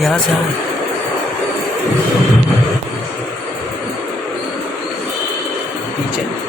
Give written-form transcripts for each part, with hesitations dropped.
यहाँ से पीछे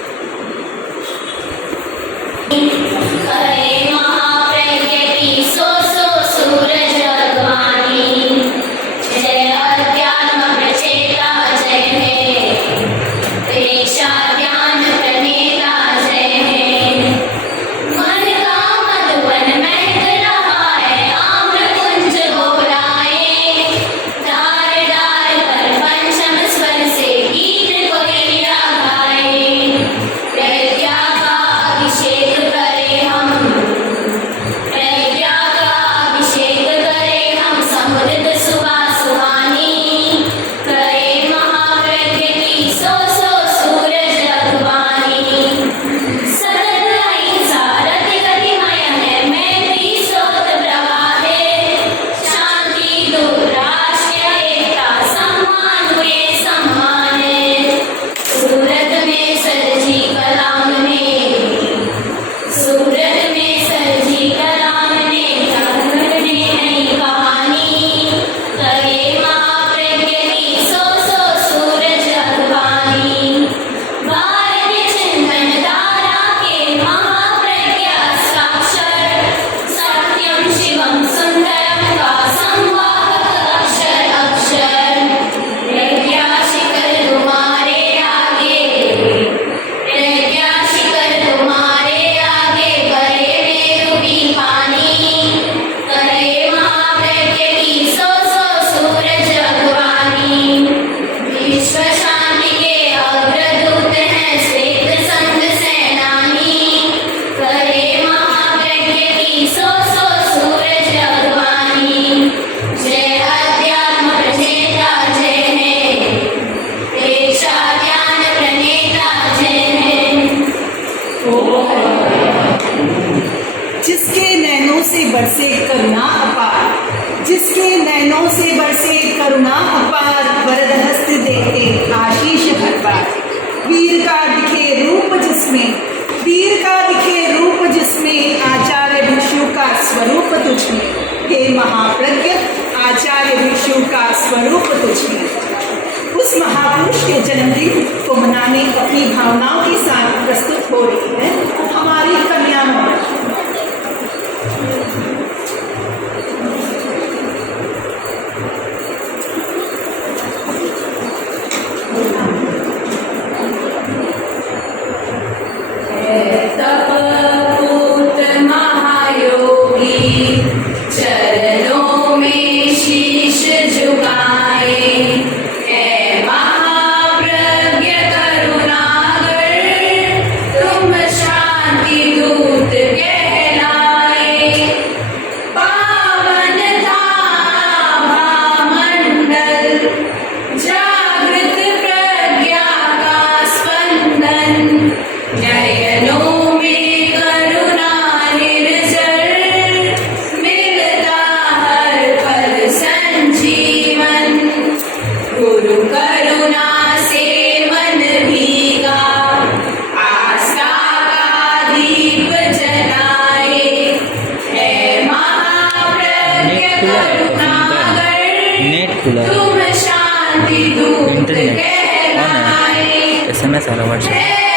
बरसे करुणा अपार, जिसके नैनों से बरसे करुणा अपार, वरद हस्त देके आशीष हर बार। वीर का दिखे रूप जिसमें, वीर का दिखे रूप जिसमें, आचार्य भिक्षु का स्वरूप तुझमें। हे महाप्रज्ञ आचार्य भिक्षु का स्वरूप तुझमें। उस महापुरुष के जन्मदिन को मनाने अपनी भावनाओं के साथ प्रस्तुत हो रही है हमारी कन्या मोहन। SMS वाला व्हाट्सएप है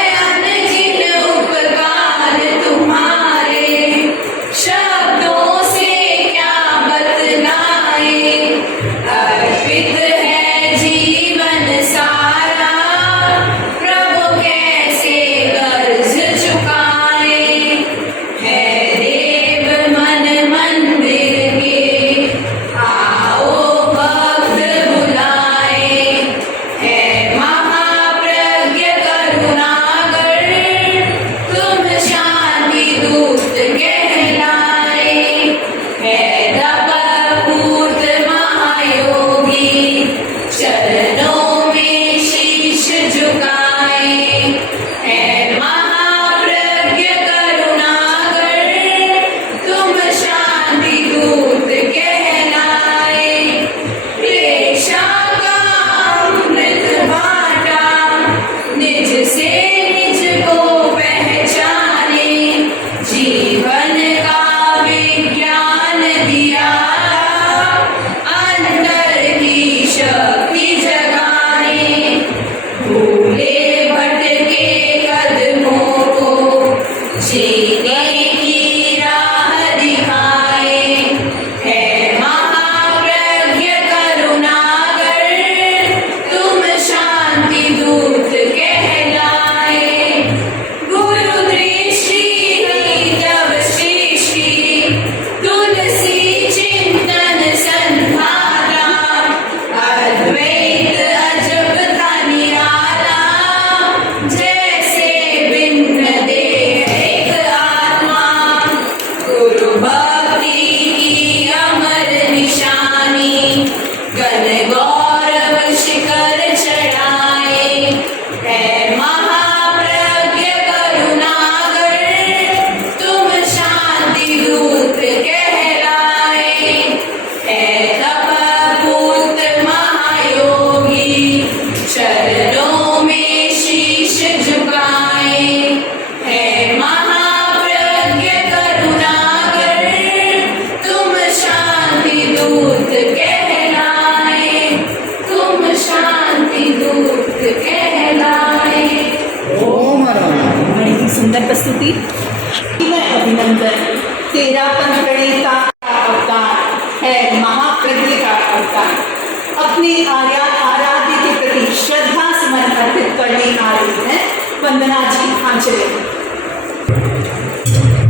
अभिनंदन। तेरा पंथ प्रणेता अवतार है महाप्रज्ञ का अवतार। अपने आराध्य के प्रति श्रद्धा सुमन अर्पित करने आ रही है वंदना जी आंचले।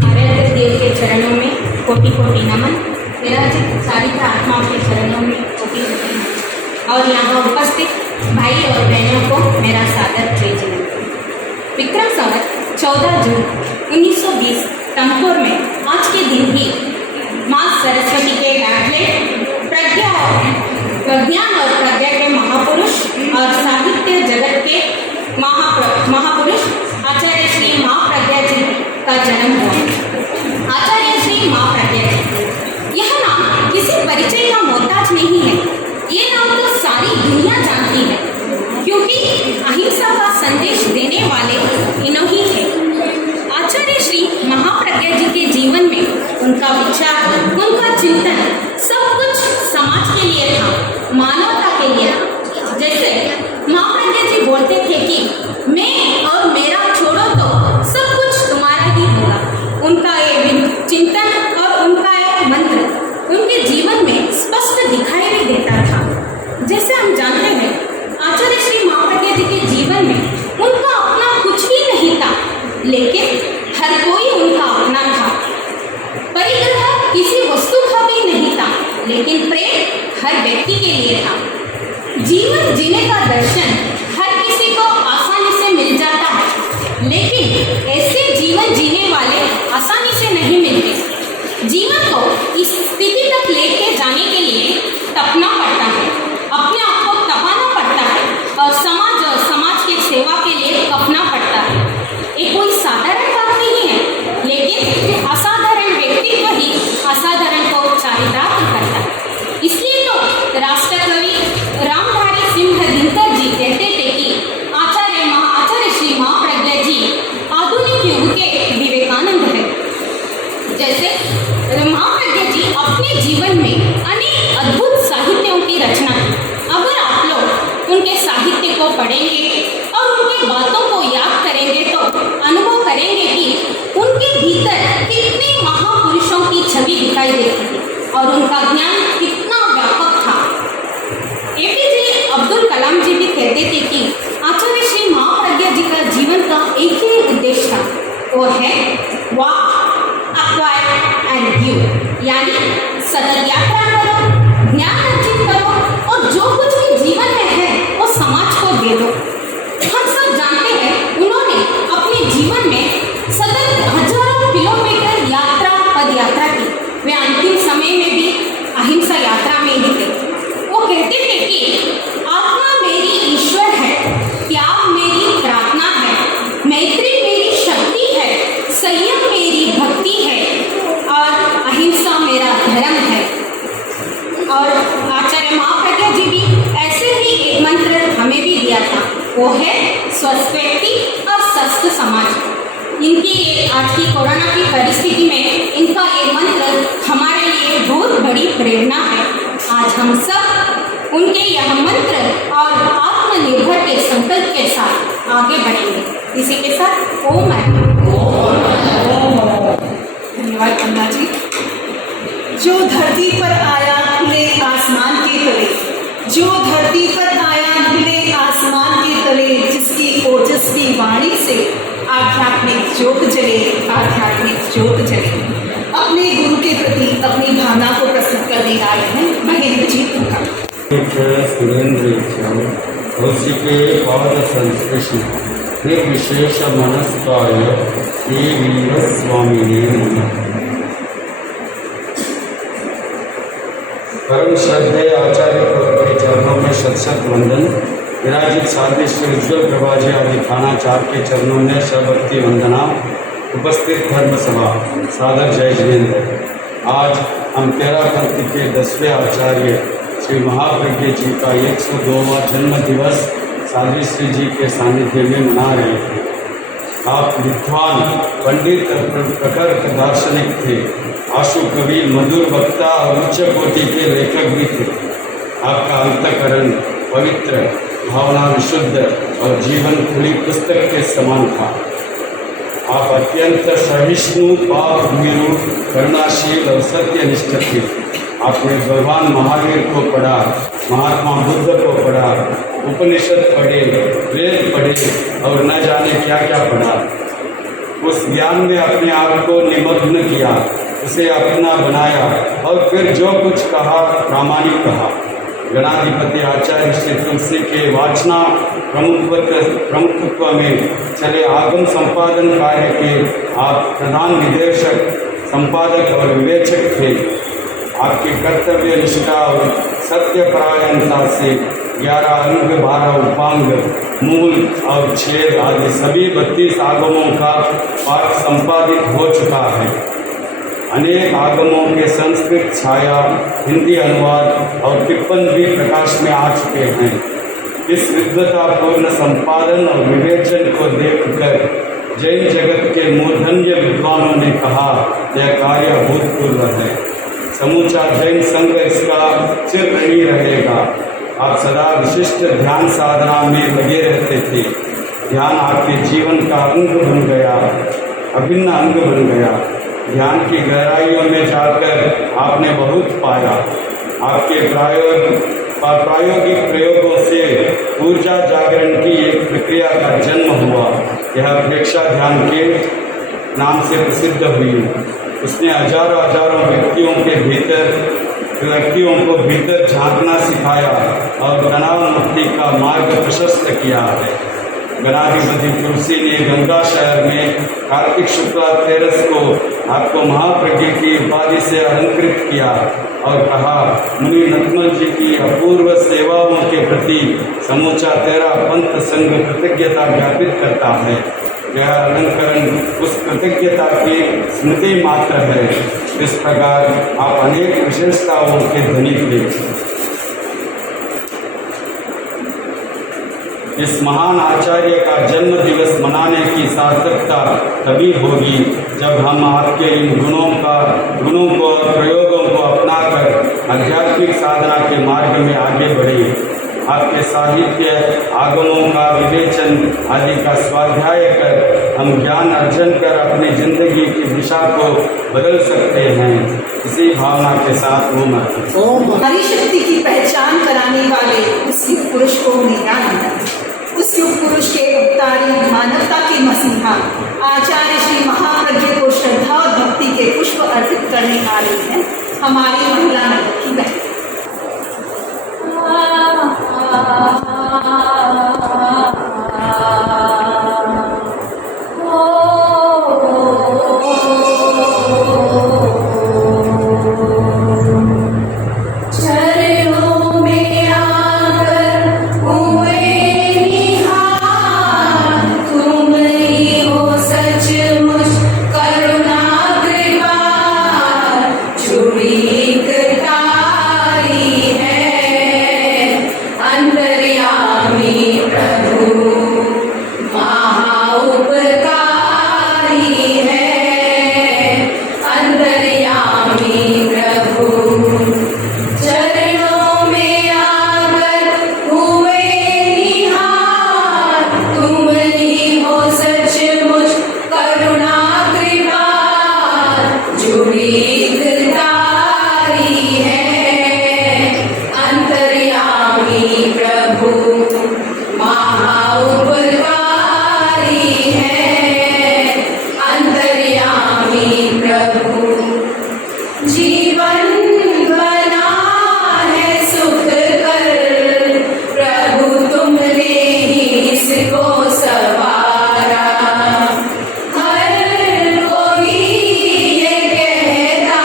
आराध्य देव के चरणों में कोटि कोटि नमन। विराजित सारी आत्माओं के चरणों में कोटि कोटि नमन। और यहाँ उपस्थित भाई और बहनों को मेरा सादर जय जय। विक्रम संवत 14 जून 1920 टंकोर में आज के दिन ही माँ सरस्वती के लाडले प्रज्ञान और प्रज्ञा के महापुरुष और साहित्य जगत के महापुरुष आचार्य श्री माँ प्रज्ञा जी का जन्म हुआ। आचार्य श्री माँ प्रज्ञा जी, यह नाम किसी परिचय का मोहताज नहीं है। ये नाम तो सारी दुनिया जानती है, क्योंकि अहिंसा का संदेश देने वाले इन्हों ही है। आचार्य श्री महाप्रज्ञा जी के जीवन में उनका विचार, उनका चिंतन सब कुछ समाज के लिए था, मानवता के लिए था। जैसे महाप्रज्ञा जी बोलते थे कि मैं और मेरा छोड़ो तो सब कुछ तुम्हारा ही होगा। उनका एक चिंतन और उनका एक मंत्र उनके जीवन में स्पष्ट दिखाई भी देता था। जैसे हम जानते हैं आचार्य श्री महाप्रज्ञा जी के जीवन में उनका अपना कुछ भी नहीं था, लेकिन हर कोई उनका अपना था। परिग्रह किसी वस्तु का भी नहीं था, लेकिन प्रेम हर व्यक्ति के लिए था। जीवन जीने का दर्शन हर किसी को आसानी से मिल जाता है, लेकिन ऐसे जीवन जीने वाले आसानी से नहीं मिलते। जीवन को इस स्थिति तक लेके जाने के लिए तपना पड़ता है, अपने आप को तपाना पड़ता है और समाज के सेवा के लिए तपना पड़ता है। ये कोई साधारण बात नहीं है, लेकिन असाधारण व्यक्तित्व ही असाधारण को चारितार्थ करता है। इसलिए तो राष्ट्रकवि रामधारी सिंह दिनकर जी कहते थे कि आचार्य श्री महाप्रज्ञा जी आधुनिक युग के विवेकानंद है। जैसे महाप्रज्ञा जी अपने जीवन में अनेक अद्भुत साहित्यों की रचना की। अगर आप लोग उनके साहित्य को पढ़ेंगे और उनकी बातों को याद करेंगे तो अनुभव करेंगे कि उनके भीतर कितने महापुरुषों की छवि दिखाई देती थी और उनका ज्ञान कितना व्यापक था। एपीजे अब्दुल कलाम जी भी कहते थे कि आचार्य श्री महाप्रज्ञा जी का जीवन का एक ही उद्देश्य था, वो है वॉक अक्वायर एंड गिव, यानी सतत यात्रा करो, ज्ञान अर्जित करो और जो कुछ भी जीवन में है वो समाज को दे दो। हम सब जानते हैं उन्होंने अपने जीवन में सतत हजारों किलोमीटर पद यात्रा की। वे अंतिम समय में भी अहिंसा यात्रा में ही थे। वो कहते थे कि आत्मा मेरी ईश्वर है, त्याग मेरी प्रार्थना है, मैत्री मेरी शक्ति है, संयम मेरी भक्ति है और अहिंसा मेरा धर्म है। और आचार्य महाप्रज्ञा जी भी ऐसे ही एक मंत्र हमें भी दिया था, वो है स्वस्थ व्यक्ति और स्वस्थ समाज। इनकी आज की कोरोना की परिस्थिति में इनका ये मंत्र हमारे लिए बहुत बड़ी प्रेरणा है। आज हम सब उनके यह मंत्र और आत्मनिर्भर के संकल्प के साथ आगे बढ़ेंगे। इसी के साथ ओम। धन्यवाद वंदना जी। जो धरती पर आया खुले आसमान के तले, जो धरती पर आया खुले आसमान के तले, जिसकी ओजस्वी वाणी से आध्यात्मिक ज्योत जले, आध्यात्मिक ज्योत जले। अपने गुरु के प्रति अपनी भावना को प्रस्तुत करने आए हैं महेंद्र जी उनका। सुरेंद्र कौशिके पाद संस्पृशि निर्विशेष मनस्काय श्री वीर स्वामी परम श्रद्धेय आचार्य के चरणों में शत शत वंदन। विराजित साध्वी श्री उज्ज्वल प्रभाजी आदि थानाचार्य के चरणों में सर्वभक्ति वंदना। उपस्थित धर्म सभा सादर जय जिनेन्द्र। आज हम तेरा पंथ के 10वें आचार्य श्री महाप्रज्ञा जी का 102वां जन्म दिवस साध्वी श्री जी के सानिध्य में मना रहे थे। आप विद्वान, पंडित, प्रखर दार्शनिक थे, आशु कवि, मधुर वक्ता और उच्च कोटि के लेखक भी थे। आपका अंतःकरण पवित्र, भावना विशुद्ध और जीवन खुली पुस्तक के समान था। आप अत्यंत सहिष्णु, पाप भीरु, करुणाशील और सत्यनिष्ठ थे। आपने भगवान महावीर को पढ़ा, महात्मा बुद्ध को पढ़ा, उपनिषद पढ़े, वेद पढ़े और न जाने क्या क्या पढ़ा। उस ज्ञान में अपने आप को निमग्न किया, उसे अपना बनाया और फिर जो कुछ कहा प्रामाणिक कहा। गणाधिपति आचार्य श्री तुलसी के वाचना प्रमुखत्व में चले आगम संपादन कार्य के आप प्रधान निदेशक, संपादक और विवेचक थे। आपकी कर्तव्य निष्ठा और सत्यपरायणता से 11 अंग, 12 उपांग, मूल और छेद आदि सभी 32 आगमों का पाठ संपादित हो चुका है। अनेक आगमों के संस्कृत छाया, हिंदी अनुवाद और टिप्पण भी प्रकाश में आ चुके हैं। इस विद्वतापूर्ण संपादन और विवेचन को देखकर जैन जगत के मूर्धन्य विद्वानों ने कहा, यह कार्य अभूतपूर्व है। समूचा जैन संघ इसका चिरऋणी रहेगा। आप सदा विशिष्ट ध्यान साधना में लगे रहते थे। ध्यान आपके जीवन का अंग बन गया, अभिन्न अंग बन गया। ध्यान की गहराइयों में जाकर आपने बहुत पाया। आपके प्रायोगिक प्रयोगों से ऊर्जा जागरण की एक प्रक्रिया का जन्म हुआ। यह प्रेक्षा ध्यान के नाम से प्रसिद्ध हुई। उसने हजारों व्यक्तियों को भीतर झांकना सिखाया और तनाव मुक्ति का मार्ग प्रशस्त किया है। गणाधिपति तुलसी ने गंगा शहर में कार्तिक शुक्ला 13 को आपको महाप्रज्ञ की उपाधि से अलंकृत किया और कहा, मुनि नतमल जी की अपूर्व सेवाओं के प्रति समूचा तेरा पंथ संघ कृतज्ञता ज्ञापित करता है। यह अलंकरण उस कृतज्ञता की स्मृति मात्र है। इस प्रकार आप अनेक विशेषताओं के धनी थे। इस महान आचार्य का जन्म दिवस मनाने की सार्थकता तभी होगी जब हम आपके इन गुणों को और प्रयोगों को अपनाकर आध्यात्मिक साधना के मार्ग में आगे बढ़े। आपके साहित्य, आगमों का विवेचन आदि का स्वाध्याय कर हम ज्ञान अर्जन कर अपनी जिंदगी की दिशा को बदल सकते हैं। इसी भावना के साथ हमारी शक्ति की पहचान कराने वाले उस युग पुरुष को मेरा नमन। उस युग पुरुष के अवतारी, मानवता के मसीहा आचार्य श्री महाप्रज्ञ को श्रद्धा और भक्ति के पुष्प अर्पित करने वाली है हमारी महिला नगर की बहन। हर कोई ये कहता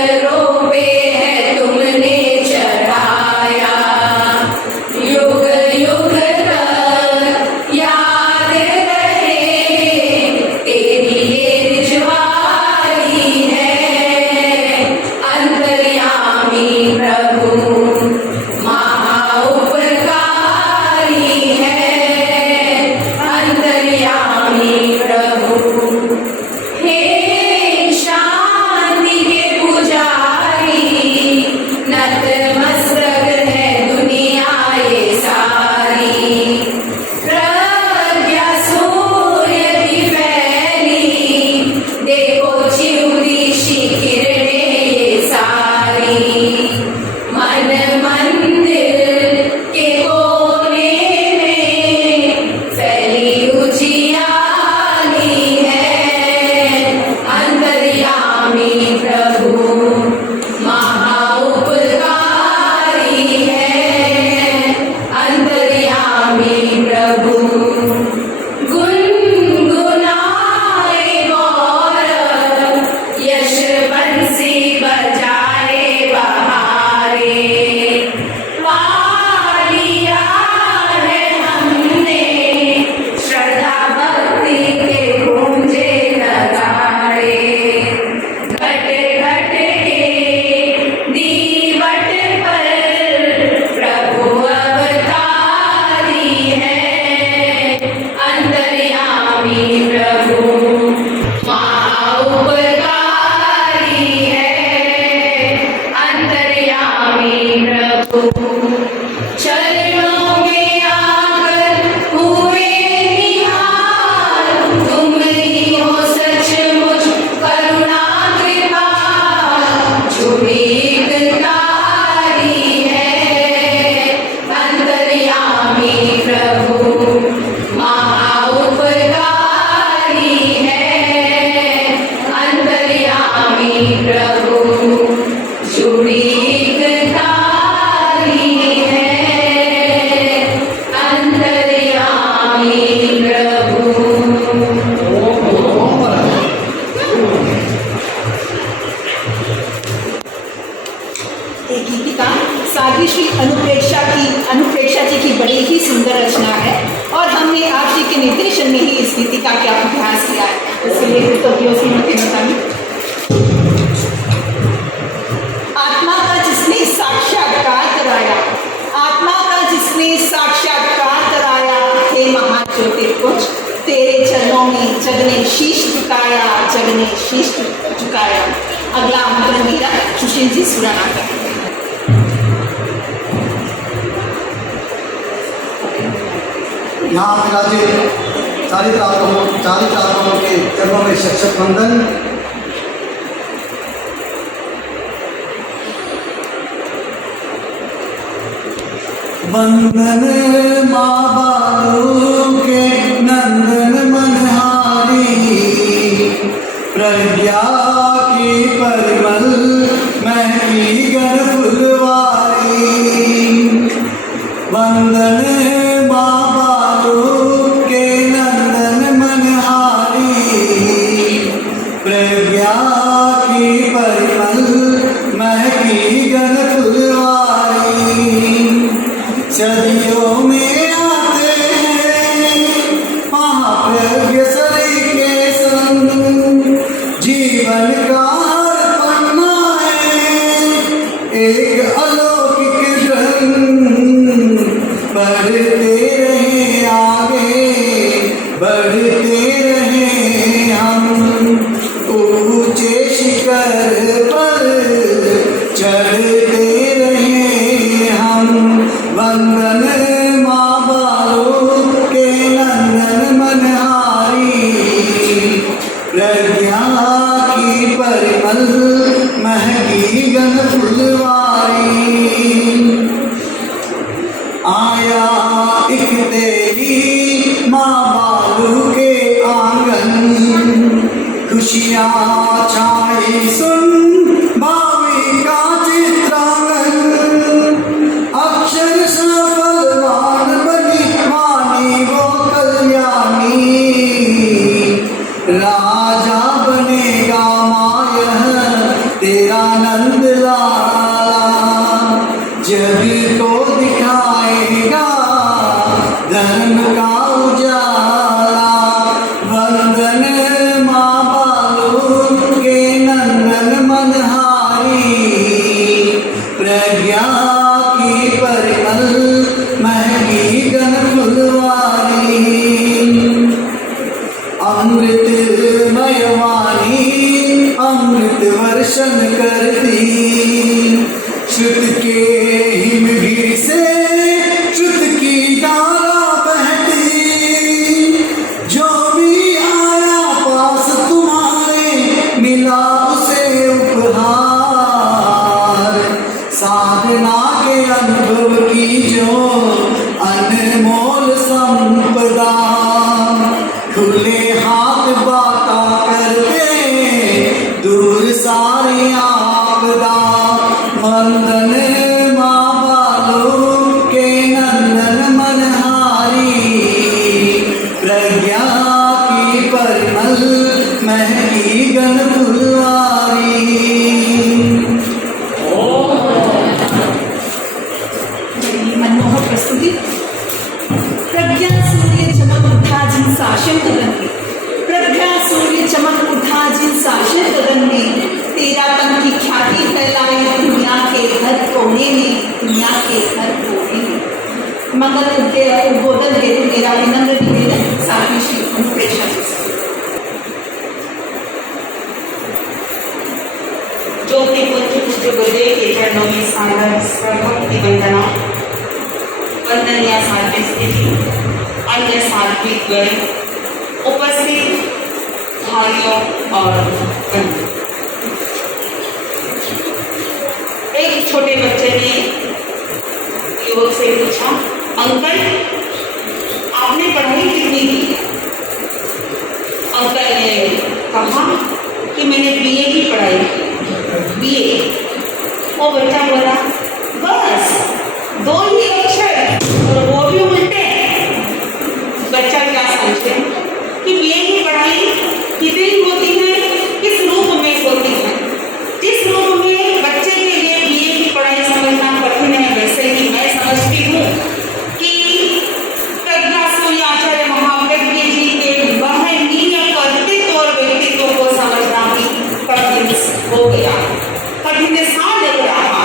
शिखरों पे है तुमने चढ़ाया, युग युग तक याद रहे तेरी ये रिझवारी है। अंतर्यामी प्रभु महाउपकारी है, अंतर्यामी प्रभु। हे शांति के पुजारी, नतमस्तक है दुनिया ये सारी। प्रज्ञा सूर्य की फैली, देखो चिउदी सी किरणें ये सारी। मन मंदिर के कोने में फैली उजियारी है। अंतर्यामी प्रभु महाउपकारी है, अंतर्यामी प्रभु। गुनगुनाए गौरव, यश बंसी बजाए बहारे। वालिया है हमने, श्रद्धा भक्ति के गूंजे नगाड़े। घट घट के दीवट पर प्रभु अवतारी है। अंतर्यामी प्रभु महाउपकारी है, अंतर्यामी प्रभु। चरणों में आकर हुए निहाल, तुम ही हो सचमुच करुणा कृपा। झूठी तारी है, अंतर्यामी प्रभु महाउपकारी है, अंतर्यामी प्रभु। झूठी तारी है, अंतर्यामी प्रभु। एक गीतिका साध्वी श्री अनुप्रेक्षा जी की बड़ी ही सुंदर रचना है और हमने आप जी के निर्देशन में ही इस गीतिका का अभ्यास किया है। इसके लिए कृतज्ञों से आत्मा का जिसने साक्षात्कार कराया, आत्मा का जिसने साक्षात्कार कराया, हे महाज्योतिर्पुंज तेरे चरणों में जग ने शीश झुकाया, जग ने शीश झुकाया। अगला आमंत्रण मेरा सुशील जी सुराना का। यहाँ विराजित चारित्रात्मों के चरणों में शत वंदन। वंदन माँ बालू के नंदन मनहारी, प्रज्ञा की परिमल महकी गण फुलवारी। वंदन माँ बालू के नंदन मनहारी, प्रज्ञा की परिमल महकी गण फुलवारी। सदियों में आते हैं महाप्रज्ञ सरी के संग, जीवन का पन्ना है एक अलौकिक रंग। बढ़ते रहे आगे, बढ़ते रहे हम, ऊंचे शिखर पर चढ़ते रहे हम। वंदन माँ बालू के नंदन मनहारी, प्रज्ञा की परिमल महकी गण फुलवारी। आया एक तेरी माँ बालू के आंगन, खुशियाँ छा नंद लाला, जग को दिखाएगा धर्म का उजाला। वंदन माँ बालू के नंदन मनहारी, प्रज्ञा की परिमल महकी गण फुलवारी। अमृतमय वाणी अमृत वर्षण करती, श्रुत के हिमगिर से श्रुत की धारा बहती। जो भी आया पास तुम्हारे मिला उसे उपहार, साधना के अनुभव की जो अनमोल संपदा। खुले हाथ बाता करते दूर सारी आपदा। वंदन माँ बालू के नंदन मनहारी, प्रज्ञा की परिमल महकी गण फुलवारी। मनमोहक प्रस्तुति। प्रज्ञा सूर्य चमक उठा जिन शासन गगन में, प्रज्ञा सूर्य चमक उठा जिन शासन गगन में। तेरा तन की ख्याति फैलाई दुनिया के हर कोने में, दुनिया के हर कोने में। मंगल के उद्बोधन हेतु मेरा विनम्र निवेदन साथी श्री अनुप्रेषण। ज्योति पुत्र पुष्ट गुरुदेव के चरणों में सादर सर्वभक्ति वंदना। वंदनीय सात्विक स्थिति, अन्य सात्विक गण, उपस्थित भाइयों और बहनों। एक छोटे बच्चे ने युवक से पूछा, अंकल आपने पढ़ाई कितनी की? अंकल ने कहा कि मैंने बीए की पढ़ाई की। बीए? वो बच्चा बोला, बस 2 ही अक्षर और वो भी उल्टे। बच्चा क्या समझते कि बीए की पढ़ाई कितनी होती है, किस रूप में होती है? जिस रूप में बच्चे के लिए बीए की पढ़ाई समझना कठिन है, वैसे ही मैं समझती हूँ कि प्रज्ञा सूर्य आचार्य महाप्रज्ञ जी के महनीय कर्तृत्व और व्यक्तित्व को समझना भी कठिन हो गया, कठिन सा लग रहा।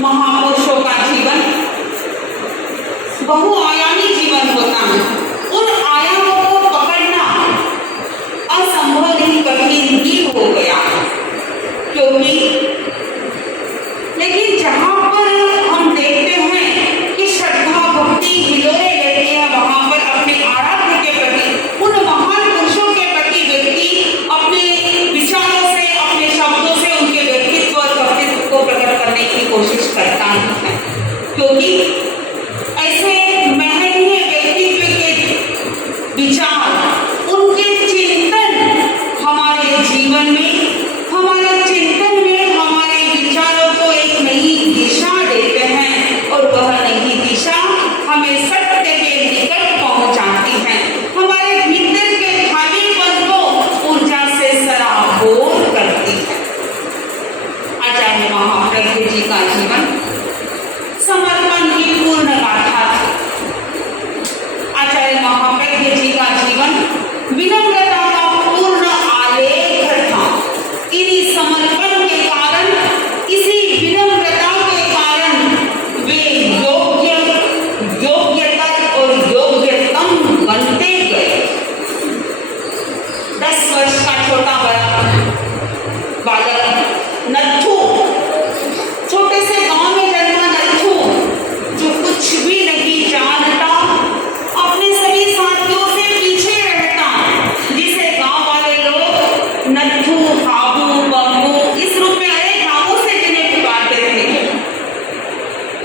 महापुरुषों का जीवन बहुआयामी जीवन होता है। उन आयामों को पकड़ना असंभव नहीं, कठिन ही हो गया। क्योंकि लेकिन जहाँ पर हम देखते हैं कि श्रद्धा भक्ति हिलोरे लेती है, वहाँ पर अपने आराध्य के प्रति, उन महान पुरुषों के प्रति व्यक्ति अपने विचारों से, अपने शब्दों से उनके व्यक्तित्व और कर्तृत्व को प्रकट करने की कोशिश करता है। क्योंकि ऐसे महनीय व्यक्तित्व के विचार, उनके चिंतन हमारे जीवन में, हमारे चिंतन में हमारे विचारों को एक नई दिशा देते हैं और वह नई दिशा हमें सत्य के निकट पहुंचाती है, हमारे भीतर के खालीपन को ऊर्जा से सराबोर करती है। आचार्य महाप्रज्ञ जी का जीवन समर्पण की पूर्ण गाथा थी। आचार्य महाप्रज्ञ जी का जीवन विनम्रता का पूर्ण आलेख था। इन्हीं समर्पण के कारण, इसी विनम्रता के कारण वे योग्यतर और योग्यतम बनते गए। 10 वर्ष का छोटा बालक नत्थू, छोटे से गांव में जन्मा नत्थू, जो कुछ भी नहीं जानता, अपने सभी साथियों से पीछे रहता, जिसे गांव वाले लोग नत्थू, हाबू, बम्बू इस रूप में अनेक नामों से जिन्हें पुकारते थे,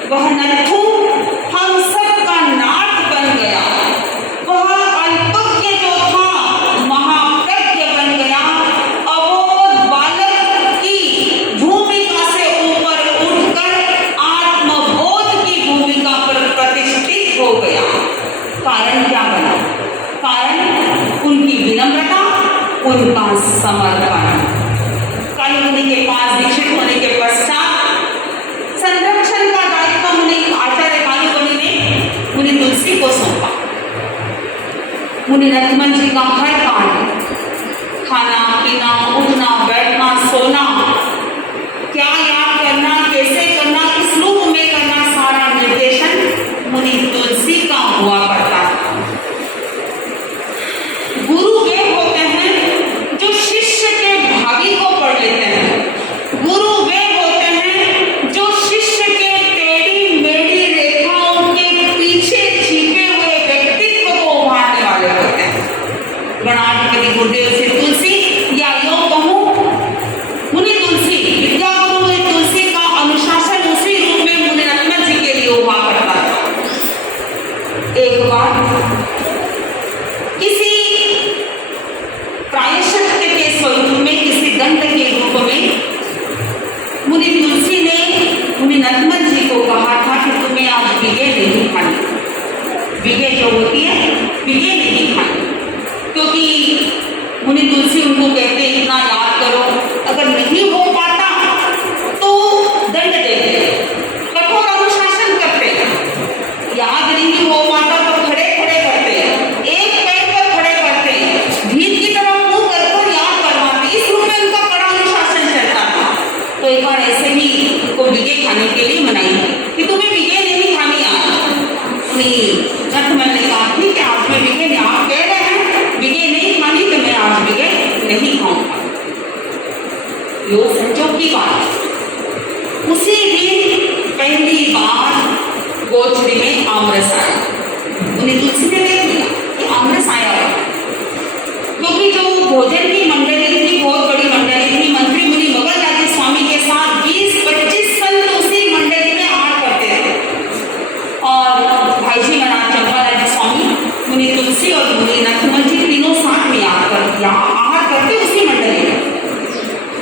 वह नत्थू हम सब का नाथ बन गया। वह अल्पज्ञ जो था महाप्रज्ञ बन गया। अबोध बालक की भूमिका से ऊपर उठकर आत्मबोध की भूमिका पर प्रतिष्ठित हो गया। कारण क्या बना? कारण उनकी विनम्रता, उनका समर्पण। कल उन्हीं के पास दीक्षित होने के मुनि तुलसी ने मुनि नंदमल जी को कहा था कि तुम्हें आज बिगे नहीं खानी, बिगे जो होती है बिगे नहीं खानी, क्योंकि मुनि तुलसी उनको कहते इतना याद करो, अगर नहीं हो पाता तो दंड देते, कठोर अनुशासन करते, याद नहीं हो पाता तो खड़े खड़े करते, एक पैर पर खड़े करते, भीड़ की तरफ मुंह कर याद करवाते। इस रूप में उनका कड़ा अनुशासन चलता था। तो एक बार ऐसे ही को बिगे खाने के लिए मनाई कि तुम्हें बिगे नहीं खानी आज। नंदमल ने कहा ठीक है, आप में बिगे नहीं, आप कह रहे हैं बिगे नहीं खानी तो मैं आज बिगे नहीं खाऊंगा। यो संजोग की बात है। उसी दिन पहली बार गोचरी में आमरस आया। उन्हें तुलसी ने देख लिया कि आमरस आया है, क्योंकि जो भोजन की मंडली थी बहुत बड़ी मंडली थी। मंत्री मुनि मगन राजे स्वामी के साथ 20-25 संत उसी मंडली में आहार करते थे, और भाई जी महाराज चंपाराज स्वामी, मुनि तुलसी और मुनि नंदमल जी तीनों साथ में आहार करते उसी मंडली में।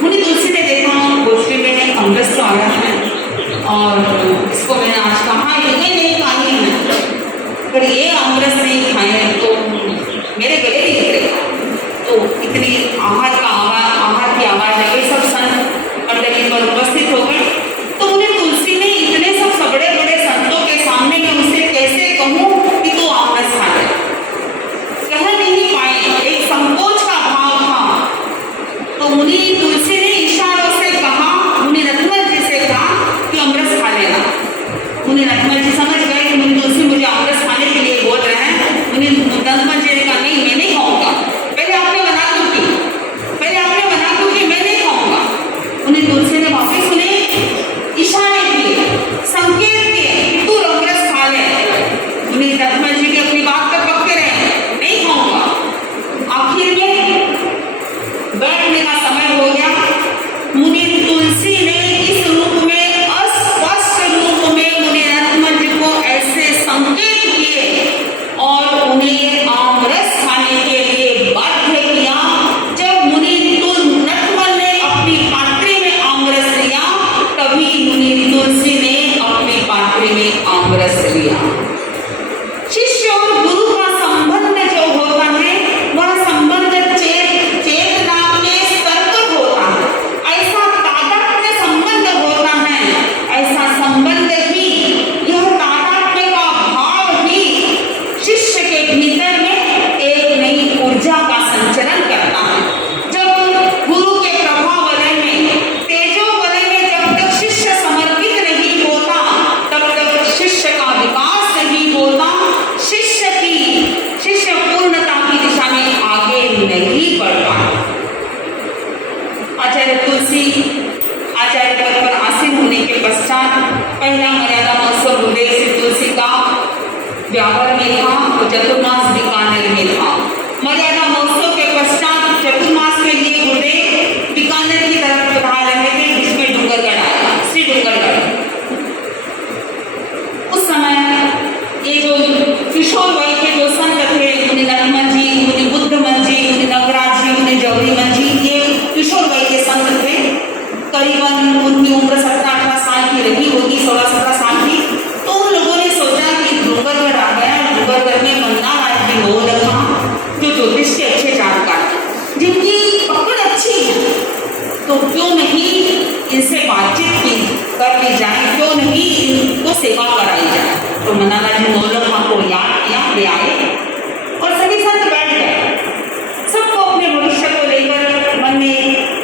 मुनि तुलसी ने देखा गोष्ठी में अमृत तो आया है और इसको मैंने आज कहा ये नहीं खानी है, पर ये अमृत नहीं खाए तो मेरे गले नहीं गिरेगा। तो इतनी आहार की आवाज लगे, सब संत मंडली पर उपस्थित हो गए। तो उन्हें तुलसी ने इतने सब बड़े बड़े संतों के सामने में उसे कैसे कहूँ कि तू आमरस खा ले, कह नहीं पाए, एक संकोच का भाव था। तो मुनि तुलसी ने इशारों से कहा, मुनि नंदमल जी से कहा कि अमरस खा लेना। मुनि नंदमल जी समझ गए कि मुनि तुलसी मुझे अमरस खाने के लिए बोल रहे हैं। मुनि नंदमल जी ने कहा नहीं, मैं नहीं खाऊंगा, पहले आपने बना दूंगी, मैं नहीं खाऊंगा। मुनि तुलसी ने वापिस उन्हें इशारे किए, संकेत किए, तू अमरस खा ले। मुनि नंदमल जी भी अपनी बात पर पक्के रहे, नहीं खाऊंगा। आखिर में बैठने का समय हो गया। मुनि तुलसी ने इस रूप में, अस्पष्ट रूप में मुनि नंदमल जी को ऐसे संकेत किए और उन्हें आमरस खाने के लिए बाध्य किया। जब मुनि नंदमल ने अपनी पात्री में आमरस लिया, तभी मुनि तुलसी ने अपनी पात्री में आमरस लिया। शिष्य और गुरु का संबंध जो होता है वह संबंध चेतना के स्तर पर होता है, ऐसा तादात्म्य संबंध होता है। ऐसा संबंध ही, यह तादात्म्य का भाव ही शिष्य के भीतर में एक नई ऊर्जा का संचरण करता है। जब गुरु के प्रभाव वलय में, तेजो वलय में जब तक शिष्य समर्पित नहीं होता तब तक शिष्य का विकास नहीं होता, शिष्य पूर्णता की दिशा में आगे नहीं बढ़ पाता। आचार्य तुलसी आचार्य पद पर आसीन होने के पश्चात पहला मर्यादा महोत्सव गुरुदेव श्री तुलसी का व्यावर में था, तो चतुर्मास बीकानेर में था। मर्यादा महोत्सव के पश्चात चतुर्मास के लिए गुरुदेव बीकानेर की तरफ पधार रहे थे, जिसमें डूंगरगढ़ आया, श्री डूंगरगढ़। उस समय ये जो किशोर वय के जो संत थे, मुनि नंदमल जी, मुनि बुद्धमल जी, मुनि नगराज जी, मुनि जौहरीमल जी, ये किशोर वय के संत थे। करीबन उनकी उम्र 17-18 साल की रही होगी, 16-17 साल की। तो उन लोगों ने सोचा कि डूंगरगढ़ आ गया, डूंगरगढ़ में मन्ना राज भी हो रखा, जो ज्योतिष के अच्छे जानकार, जिनकी पकड़ अच्छी है, तो क्यों नहीं इनसे बातचीत कर ली जाए, क्यों नहीं इनको सेवा कराई जाए। तो मन्ना जी नौलखा को याद किया, ले आए और सभी संत बैठ गए। सबको अपने भविष्य को लेकर मन में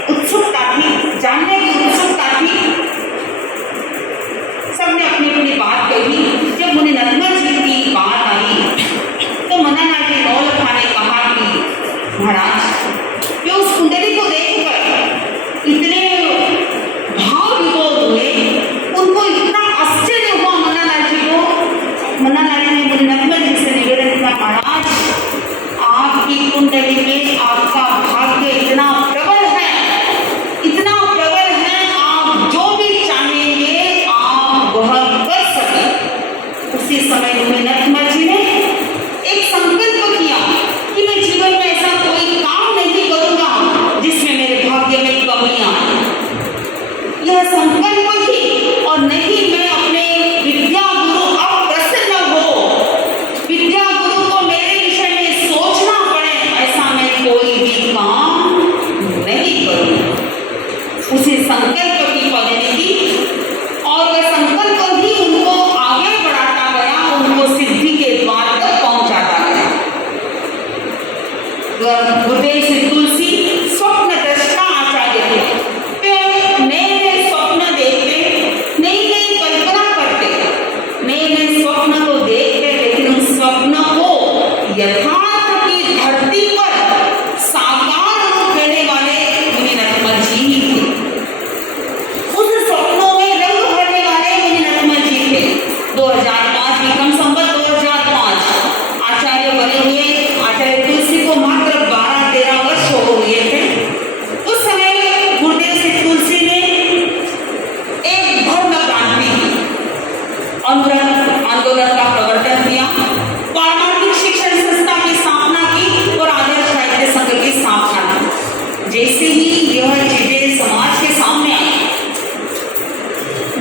उत्सुकता थी, जानने की उत्सुकता थी। सबने अपनी अपनी बात कही। जब मुनि नंदमल जी की बात आई तो मन्ना जी नौलखा ने कहा कि महाराज, ये उस कुंडली को देखकर इतने भाव विभोर हुए, उनको इतना आश्चर्य हुआ। मन्ना जी ने मुनि नंदमल जी से निवेदन किया, महाराज ऊपर ही, और नहीं मैं अपने विद्या गुरु अब प्रसन्न हो, विद्या गुरु को मेरे विषय में सोचना पड़े, ऐसा मैं कोई भी काम नहीं करूँ। उसे संकल्प की पदवी दी और वह संकल्प ही उनको आगे बढ़ाता गया, उनको सिद्धि के द्वार तक पहुंचाता गया। गुरुदेव श्री तुलसी स्वप्न दृष्टा आचार्य थे। वे नए नए स्वप्न देखते, नई नई कल्पना करते, नए नए स्वप्न को देखते, लेकिन उस स्वप्न को यथार्थ की धरती पर साकार रूप देने वाले मुनि नरसिम्हा जी ही थे। उस स्वप्नों में रंग भरने वाले मुनि नरसिम्हा जी थे। 2005 विक्रम संवत 2005 आचार्य बने हुए आचार्य तुलसी को मात्र 12-13 वर्ष हो गए थे। उस समय गुरुदेव श्री तुलसी ने एक धर्म क्रांति आंदोलन का प्रवर्तन किया, पारमार्थिक शिक्षण संस्था की स्थापना की और आदर्श साहित्य संघ की स्थापना की। जैसे ही यह चीजें समाज के सामने आई,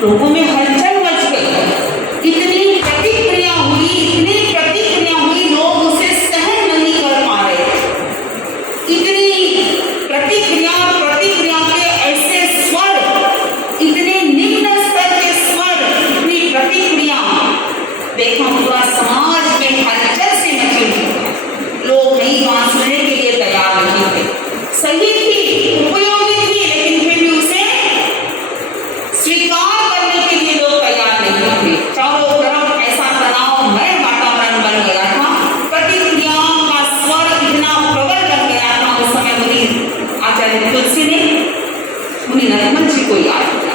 लोगों में हलचल मच गई, इतनी प्रतिक्रिया हुई, लोग उसे सहन नहीं कर पा रहे। इतनी प्रतिक्रिया के ऐसे स्वर, इतने निम्न स्तर के स्वर, इतनी प्रतिक्रिया, देखा पूरा समाज में हलचल से मची हुई। लोग नहीं बात सुनने के लिए तैयार नहीं थे। सही थी, उपयोगी थी, लेकिन फिर भी उसे स्वीकार करने के लिए लोग तैयार नहीं थे। चारों तरफ ऐसा तनावमय वातावरण बन गया था, प्रतिक्रियाओं का स्वर इतना प्रबल बन गया था। उस समय मुनि आचार्य तुलसी ने मुनि नरसिम्हा जी को याद किया।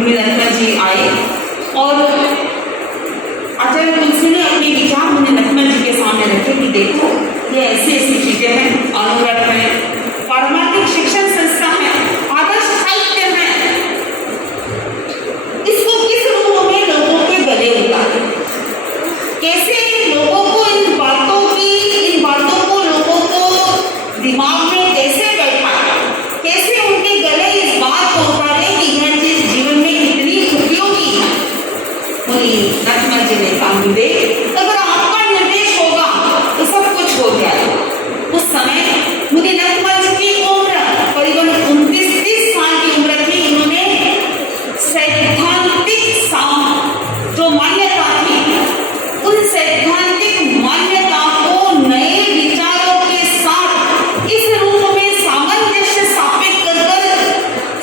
मुनि नरसिम्हा जी आए और आचार्य तुलसी ने अपने विचार मुनि नरसिम्हा जी के सामने रखे कि देखो, ये ऐसी ऐसी चीजें हैं, अनुव्रत है, पारमार्थिक शिक्षण संस्था है, आदर्श साहित्य है, इसको किस रूप में लोगों के गले उतारे, कैसे लोगों को इन बातों को लोगों को दिमाग में कैसे बैठाए, कैसे उनके गले इस बात को उतारे कि यह चीज जीवन में कितनी उपयोगी है। मुनि नरसिम्हा जी ने कहा, गुरुदेव अगर आपका निर्देश होगा तो सब कुछ हो जाएगा। उस समय मुनि नरसिम्हा जी की उम्र करीबन 29-30 साल की उम्र थी। उन्होंने सैद्धांतिक जो मान्यता थी, उन सैद्धांतिक मान्यता को नए विचारों के साथ इस रूप में सामंजस्य स्थापित कर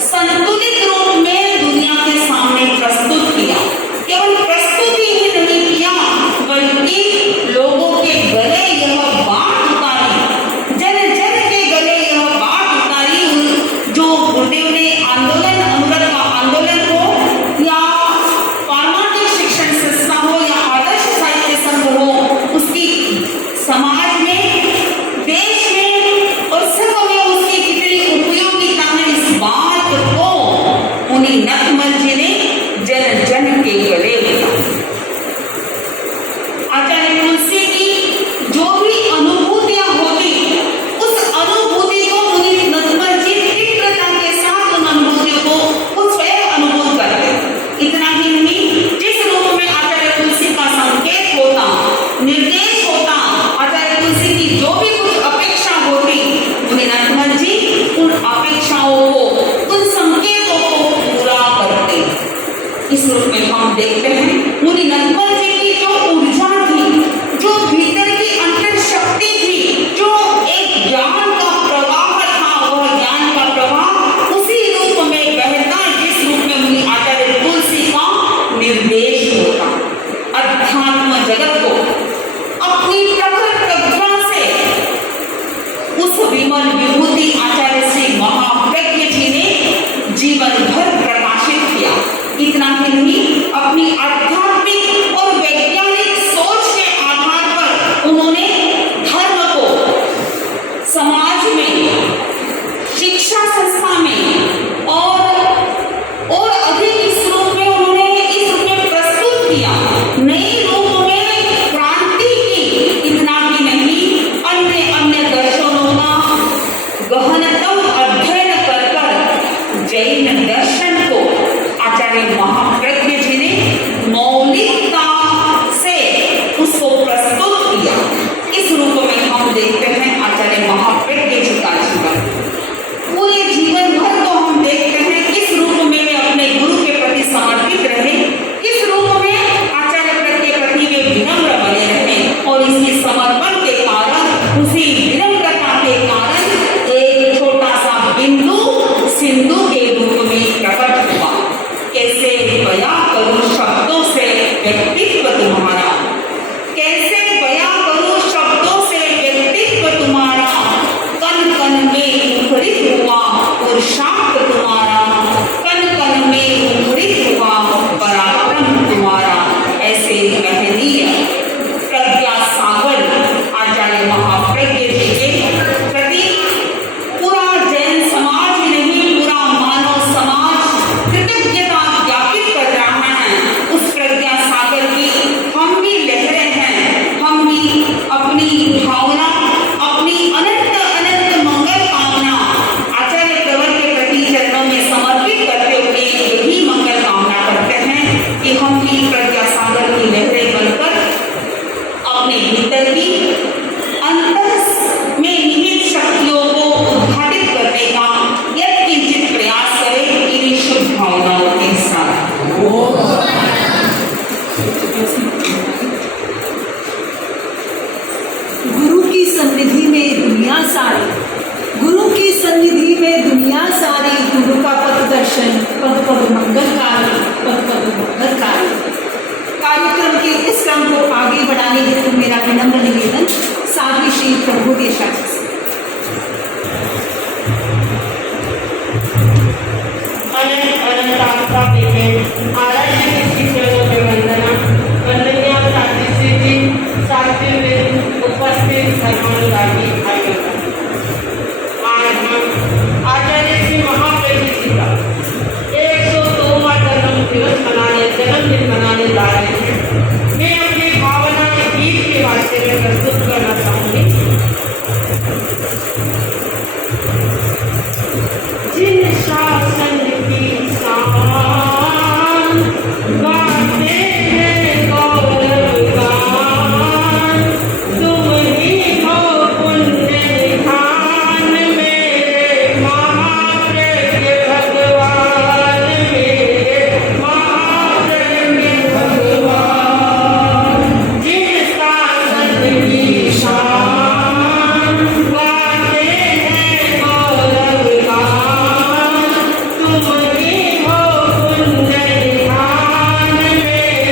संतुलित रूप में दुनिया के सामने प्रस्तुत किया। केवल प्रस्तुति ही नहीं किया, बल्कि लोगों के गले यह बात उतारी, जन जन के गले यह बात उतारी। जो गुरुदेव ने आंदोलन, अनुव्रत का आंदोलन हो या पारमार्थिक शिक्षण संस्था हो या आदर्श साहित्य संघ हो, उसकी समाज में, देश में और सब में उसकी कितनी उपयोगिता है, इस बात को मुनि नरसिम्हा जी ने जन जन के गले उतारा। आचार्य तुलसी की जो भी अनुभूतियां होती, उस अनुभूति को मुनि नरसिम्हा जी तीव्रता के साथ उन अनुभूतियों को वो स्वयं अनुभव करते। इतना ही नहीं, जिस रूप में आचार्य तुलसी का संकेत होता, निर्देश होता, आचार्य तुलसी की जो भी कुछ अपेक्षा होती, मुनि नरसिम्हा जी उन अपेक्षाओं को, उन संकेतों को पूरा करते। इस रूप में हम देखते हैं मुनि नरसिम्हा जी की जो ऊर्जा थी, जो भीतर की अंतर शक्ति थी, जो एक ज्ञान का प्रवाह था, वह ज्ञान का प्रवाह उसी रूप में बहता जिस रूप में मुनि आचार्य तुलसी का निर्देश होता। अध्यात्म जगत को अपनी प्रखर प्रज्ञा से उस विमल विभूति आचार्य श्री महाप्रज्ञ जी ने जीवन भर प्रकाशित किया। इतना ही नहीं, अपनी आध्यात्मिक और वैज्ञानिक सोच के आधार पर उन्होंने धर्म को समाज में, शिक्षा संस्था में और अधिक इस रूप में उन्होंने इस रूप में प्रस्तुत किया, नए रूप में क्रांति की। इतना ही नहीं, अन्य दर्शनों का गहनतम अध्ययन कर जैन दर्शन को बयां करूं शब्दों से व्यक्तित्व तुम्हारा, कैसे बयां करूं शब्दों से व्यक्तित्व तुम्हारा, कन कन में उखड़ित हुआ पुरुषार्थ तुम्हारा, कन कन में उखड़ित हुआ पराक्रम तुम्हारा। ऐसे महनीय प्रज्ञा सागर आचार्य महाप्रज्ञ जी के प्रति पूरा जैन समाज ही नहीं, पूरा मानव समाज कृतज्ञता ज्ञापित कर रहा है। उस प्रज्ञा सागर की हम भी लहरें हैं, हम भी अपनी भावना, अपनी अनंत अनंत मंगल कामना आचार्य प्रवर के प्रति चरणों में समर्पित करते हुए यही मंगल कामना करते हैं कि हम भी प्रज्ञा सागर की लहरें बनकर अपने भीतर की अंतर में निहित शक्तियों को उद्घाटित करने का यत्किंचित प्रयास करें इन्हीं शुभ भावनाओं के साथ। गुरु की सन्निधि में दुनिया सारी, गुरु की सन्निधि में दुनिया सारी, गुरु का पथ दर्शन पद पद मंगलकारी, पद पद मंगलकारी। कार्यक्रम के इस क्रम को आगे बढ़ाने हेतु मेरा विनम्र निवेदन साध्वी श्री प्रभु देशा जी से। अनंत अनंत आपका विवेक आराध्य की चरणों में वंदना। वंदनीय साध्वी श्री जी, साध्वी में उपस्थित धर्मानुरागी भाइयों, आज हम आचार्य श्री महाप्रज्ञ जी का 102वां जन्मदिन मनाने जा रहे हैं। मैं अपनी भावना गीत के वास्ते में प्रस्तुत करना चाहूँगी। जिन शासन की शान गाते हैं गौरव गान, तुम ही हो पुण्य निधान मेरे महाप्रज्ञ भगवान, मेरे महाप्रज्ञ भगवान। जिन शासन की शान गाते हैं गौरव गान, तुम ही हो पुण्य निधान मेरे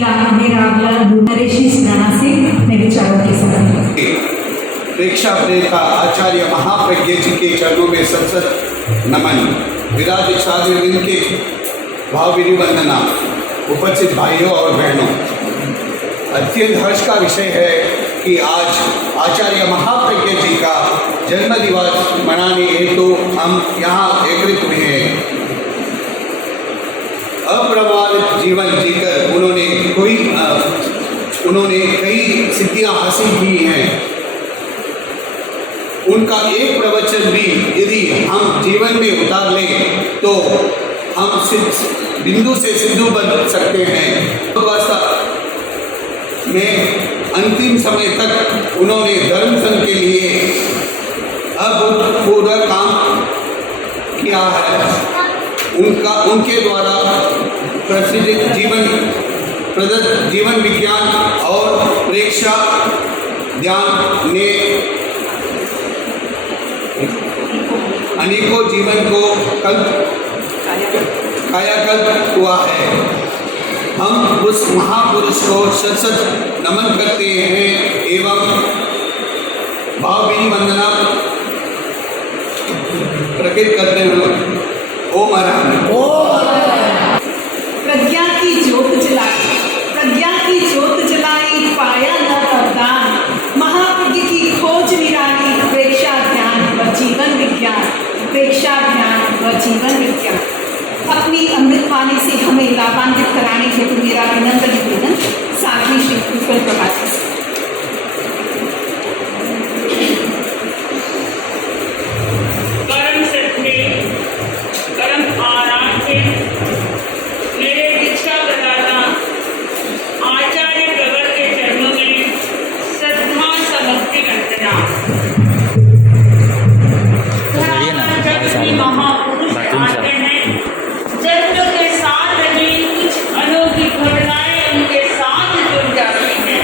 मेरा अगला नरेश सिन्हा से मैं विचारों के साथ प्रेक्षा प्रेता आचार्य महाप्रज्ञ जी के चरणों में सतसत नमन। विराजित साधुविंद के भावभीनी वंदना। उपस्थित भाइयों और बहनों, अत्यंत हर्ष का विषय है कि आज आचार्य महाप्रज्ञ जी का जन्म दिवस मनाने हेतु हम यहाँ एकत्रित हुए हैं। अप्रमाणित जीवन जीकर उन्होंने कई सिद्धियां हासिल की हैं। उनका एक प्रवचन भी यदि हम जीवन में उतार लें तो हम बिंदु से सिंधु बन सकते हैं। अवस्था में अंतिम समय तक उन्होंने धर्म संघ के लिए अभूतपूर्व काम किया है। उनके द्वारा प्रसिद्ध जीवन विज्ञान और प्रेक्षा ध्यान ने अनेकों जीवन को कायाकल्प हुआ है। हम उस महापुरुष को सत नमन करते हैं एवं भावभीनी वंदना प्रकट करते हैं। ओम अरहम। प्रज्ञा की ज्योत जलाई पाया न वरदान। महाप्रज्ञ की खोज निराली प्रेक्षा ध्यान व जीवन विज्ञान। प्रेक्षा ध्यान व जीवन विज्ञान। अपनी अमृतवाणी से हमें लाभान्वित कराने हेतु मेरा विनम्र निवेदन साध्वी श्री उत्पल प्रभात से। कर्म सत्य कर्म आराध्य मेरे दीक्षा प्रदाता आचार्य प्रवर के चरणों में श्रद्धा समक्ति वंदना। महापुरुष आते हैं, जन्म के साथ ही कुछ अनोखी घटनाएं उनके साथ जुड़ जाती हैं।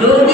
दूर